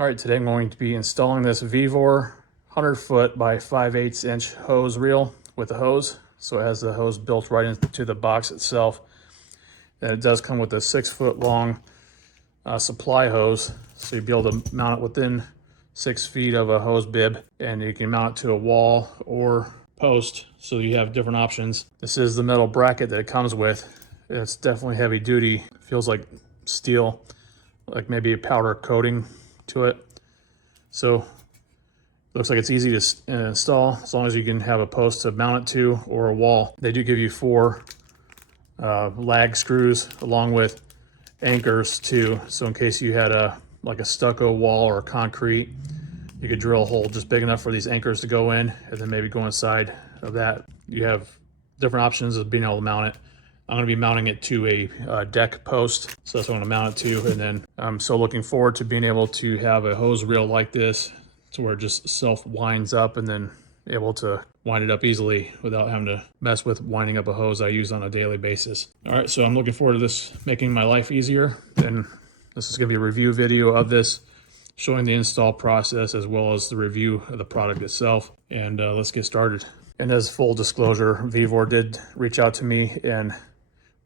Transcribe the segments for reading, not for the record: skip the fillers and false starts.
All right, today I'm going to be installing this Vevor 100-foot by 5/8 inch hose reel with a hose. So it has the hose built right into the box itself. And it does come with a 6-foot long supply hose. So you'll be able to mount it within 6 feet of a hose bib, and you can mount it to a wall or post. So you have different options. This is the metal bracket that it comes with. It's definitely heavy duty. Feels like steel, like maybe a powder coating to it. So looks like it's easy to install as long as you can have a post to mount it to or a wall. They do give you 4 lag screws along with anchors too. So in case you had like a stucco wall or concrete, you could drill a hole just big enough for these anchors to go in, and then maybe go inside of that. You have different options of being able to mount it. I'm going to be mounting it to a deck post, so that's what I'm going to mount it to. And then I'm so looking forward to being able to have a hose reel like this, to where it just self winds up, and then able to wind it up easily without having to mess with winding up a hose I use on a daily basis. All right, so I'm looking forward to this making my life easier. And this is going to be a review video of this, showing the install process as well as the review of the product itself. And let's get started. And as full disclosure, Vevor did reach out to me and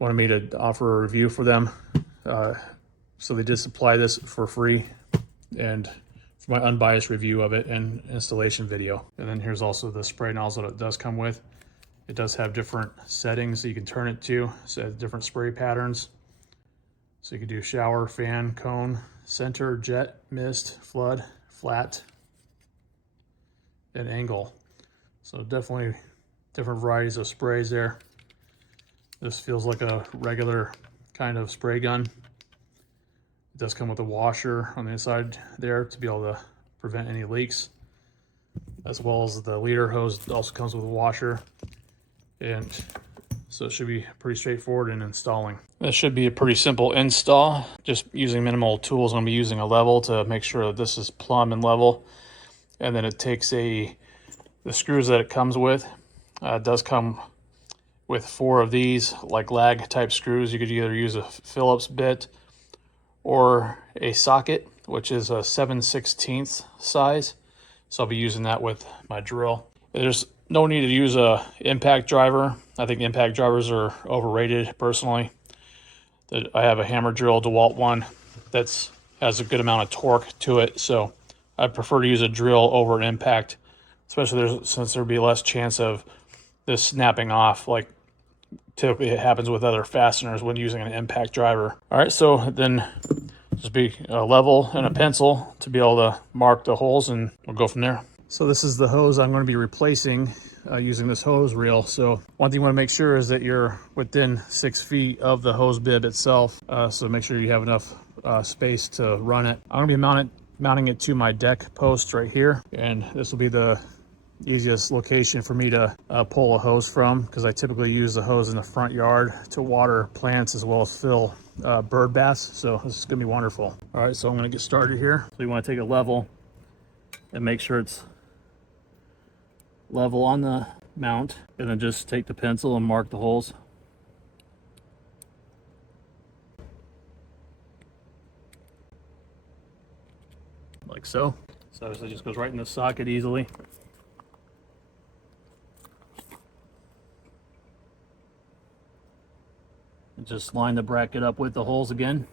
wanted me to offer a review for them. So they did supply this for free, and for my unbiased review of it and installation video. And then here's also the spray nozzle that it does come with. It does have different settings that you can turn it to, so it has different spray patterns. So you can do shower, fan, cone, center, jet, mist, flood, flat, and angle. So definitely different varieties of sprays there. This feels like a regular kind of spray gun. It does come with a washer on the inside there to be able to prevent any leaks, as well as the leader hose also comes with a washer. And so it should be pretty straightforward in installing. This should be a pretty simple install, just using minimal tools. I'm going to be using a level to make sure that this is plumb and level. And then it takes the screws that it comes with. It does come with 4 of these, like lag type screws. You could either use a Phillips bit or a socket, which is a 7/16 size. So I'll be using that with my drill. There's no need to use a impact driver. I think impact drivers are overrated personally. I have a hammer drill, DeWalt one, that's has a good amount of torque to it. So I prefer to use a drill over an impact, especially since there'd be less chance of this snapping off, like typically it happens with other fasteners when using an impact driver. All right, so then just be a level and a pencil to be able to mark the holes, and we'll go from there. So this is the hose I'm going to be replacing using this hose reel. So one thing you want to make sure is that you're within 6 feet of the hose bib itself. So make sure you have enough space to run it. I'm going to be mounting it to my deck post right here, and this will be the easiest location for me to pull a hose from, because I typically use the hose in the front yard to water plants as well as fill bird baths. So this is gonna be wonderful. All right, so I'm gonna get started here. So you want to take a level and make sure it's level on the mount, and then just take the pencil and mark the holes. Like so. So it just goes right in the socket easily. Just line the bracket up with the holes again.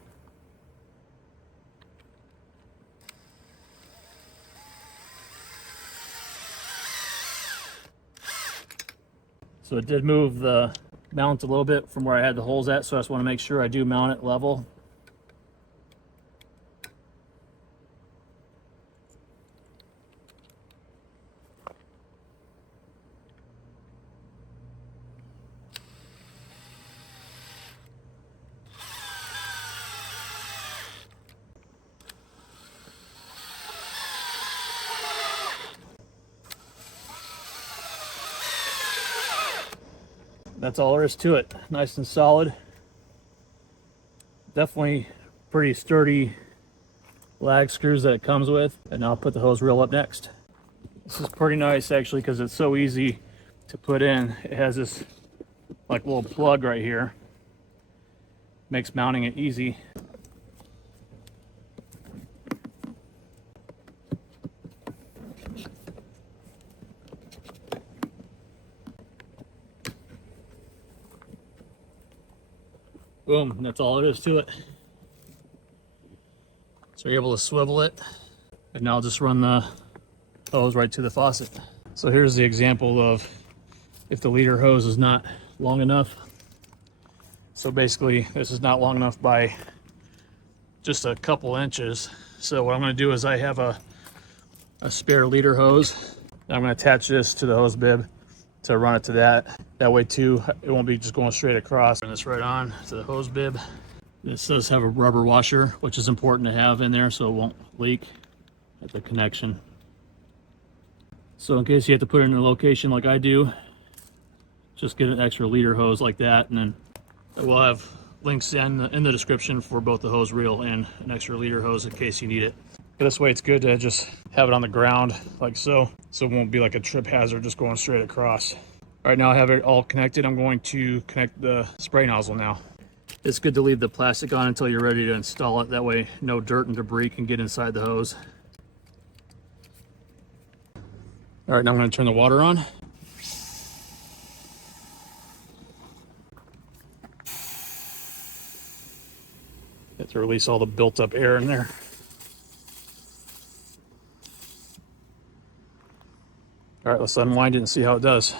So it did move the mount a little bit from where I had the holes at, so I just want to make sure I do mount it level. That's all there is to it. Nice and solid. Definitely pretty sturdy lag screws that it comes with. And now I'll put the hose reel up next. This is pretty nice actually, because it's so easy to put in. It has this like little plug right here. Makes mounting it easy. Boom, and that's all it is to it. So you're able to swivel it, and now I'll just run the hose right to the faucet. So here's the example of if the leader hose is not long enough. So basically this is not long enough by just a couple inches. So what I'm going to do is I have a spare leader hose. I'm going to attach this to the hose bib to run it to that. That way too, it won't be just going straight across. Turn this right on to the hose bib. This does have a rubber washer, which is important to have in there so it won't leak at the connection. So in case you have to put it in a location like I do, just get an extra leader hose like that, and then we'll have links in the description for both the hose reel and an extra leader hose in case you need it. This way it's good to just have it on the ground like so it won't be like a trip hazard just going straight across. All right, now I have it all connected. I'm going to connect the spray nozzle now. It's good to leave the plastic on until you're ready to install it. That way no dirt and debris can get inside the hose. All right, now I'm going to turn the water on. Get to release all the built up air in there. All right, let's unwind it and see how it does.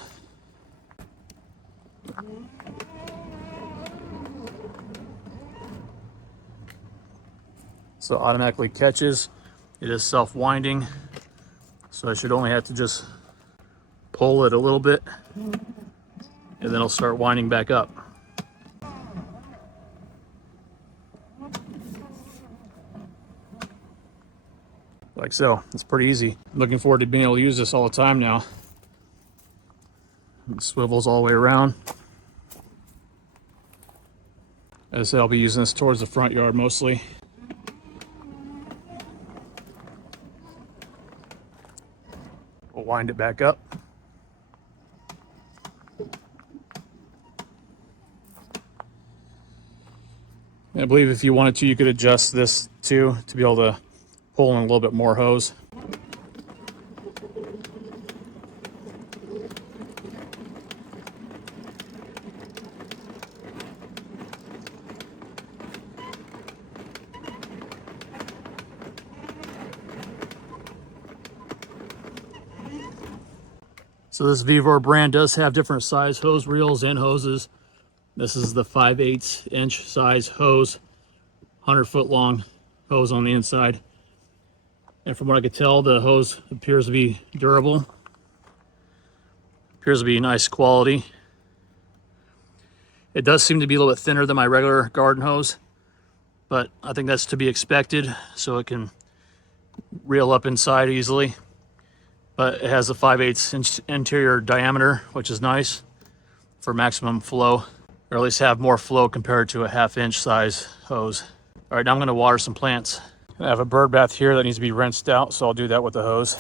So it automatically catches. It is self-winding. So I should only have to just pull it a little bit and then it'll start winding back up. Like so. It's pretty easy. I'm looking forward to being able to use this all the time now. It swivels all the way around. As I said, I'll be using this towards the front yard mostly. We'll wind it back up. And I believe if you wanted to, you could adjust this too to be able to pull in a little bit more hose. So this Vevor brand does have different size hose reels and hoses. This is the 5/8 inch size hose, 100-foot long hose on the inside. And from what I could tell, the hose appears to be durable. Appears to be nice quality. It does seem to be a little bit thinner than my regular garden hose, but I think that's to be expected, so it can reel up inside easily. But it has a 5/8 inch interior diameter, which is nice for maximum flow, or at least have more flow compared to a 1/2 inch size hose. All right, now I'm going to water some plants. I have a bird bath here that needs to be rinsed out, so I'll do that with the hose.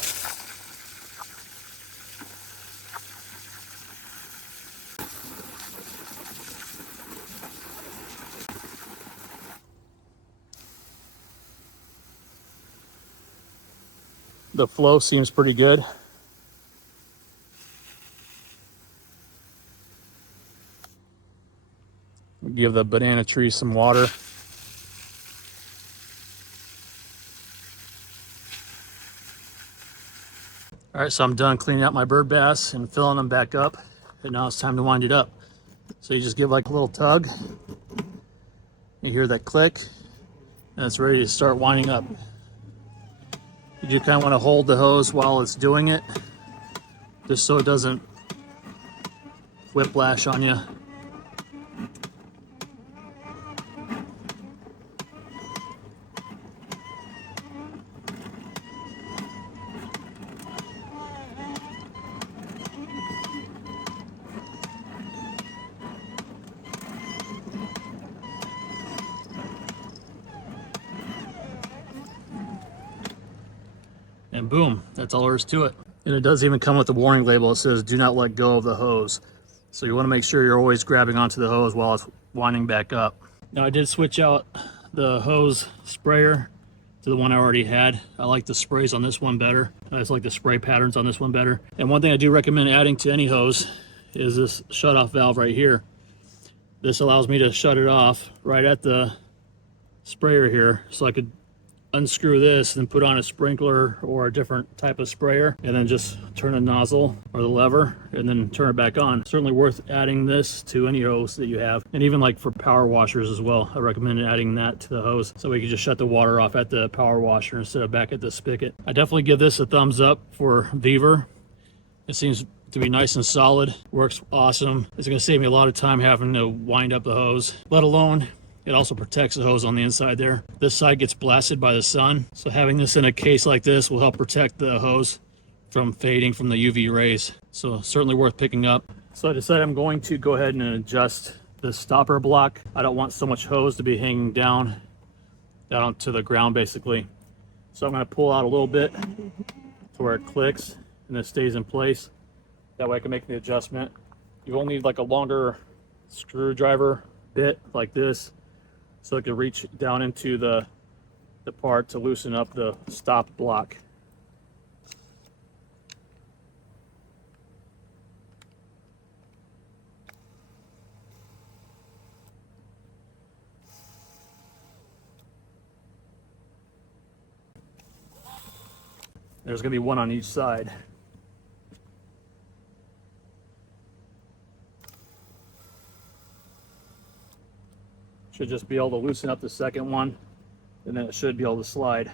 The flow seems pretty good. Give the banana tree some water. All right, so I'm done cleaning out my bird baths and filling them back up, and now it's time to wind it up. So you just give like a little tug, you hear that click, and it's ready to start winding up. You do kind of want to hold the hose while it's doing it, just so it doesn't whiplash on you. And boom, that's all there is to it. And it does even come with a warning label. It says, do not let go of the hose. So you want to make sure you're always grabbing onto the hose while it's winding back up. Now I did switch out the hose sprayer to the one I already had. I like the sprays on this one better. I just like the spray patterns on this one better. And one thing I do recommend adding to any hose is this shutoff valve right here. This allows me to shut it off right at the sprayer here, so I could unscrew this and put on a sprinkler or a different type of sprayer, and then just turn the nozzle or the lever and then turn it back on. Certainly worth adding this to any hose that you have, and even like for power washers as well. I recommend adding that to the hose so we can just shut the water off at the power washer instead of back at the spigot. I definitely give this a thumbs up for Vevor. It seems to be nice and solid, works awesome. It's going to save me a lot of time having to wind up the hose, let alone it also protects the hose on the inside there. This side gets blasted by the sun, so having this in a case like this will help protect the hose from fading from the UV rays. So certainly worth picking up. So I decided I'm going to go ahead and adjust the stopper block. I don't want so much hose to be hanging down to the ground basically. So I'm going to pull out a little bit to where it clicks and it stays in place. That way I can make the adjustment. You will need like a longer screwdriver bit like this, so it can reach down into the part to loosen up the stop block. There's going to be one on each side. Should just be able to loosen up the second one, and then it should be able to slide.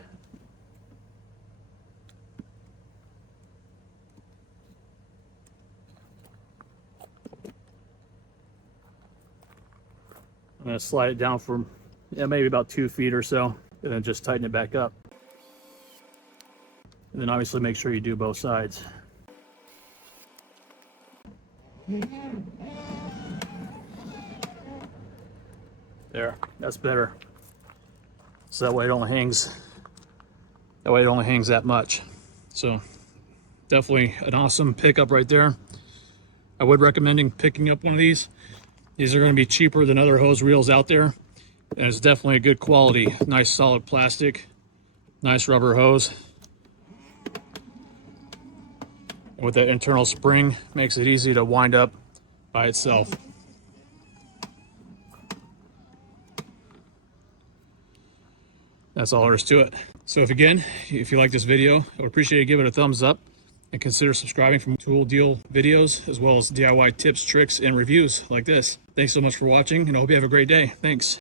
I'm going to slide it down for maybe about 2 feet or so, and then just tighten it back up. And then obviously make sure you do both sides. There, that's better. So that way it only hangs that much. So definitely an awesome pickup right there. I would recommend picking up one of these. These are going to be cheaper than other hose reels out there. And it's definitely a good quality, nice solid plastic, nice rubber hose. And with that internal spring, makes it easy to wind up by itself. That's all there is to it. So if you like this video, I would appreciate you give it a thumbs up and consider subscribing for tool deal videos, as well as DIY tips, tricks, and reviews like this. Thanks so much for watching, and I hope you have a great day. Thanks.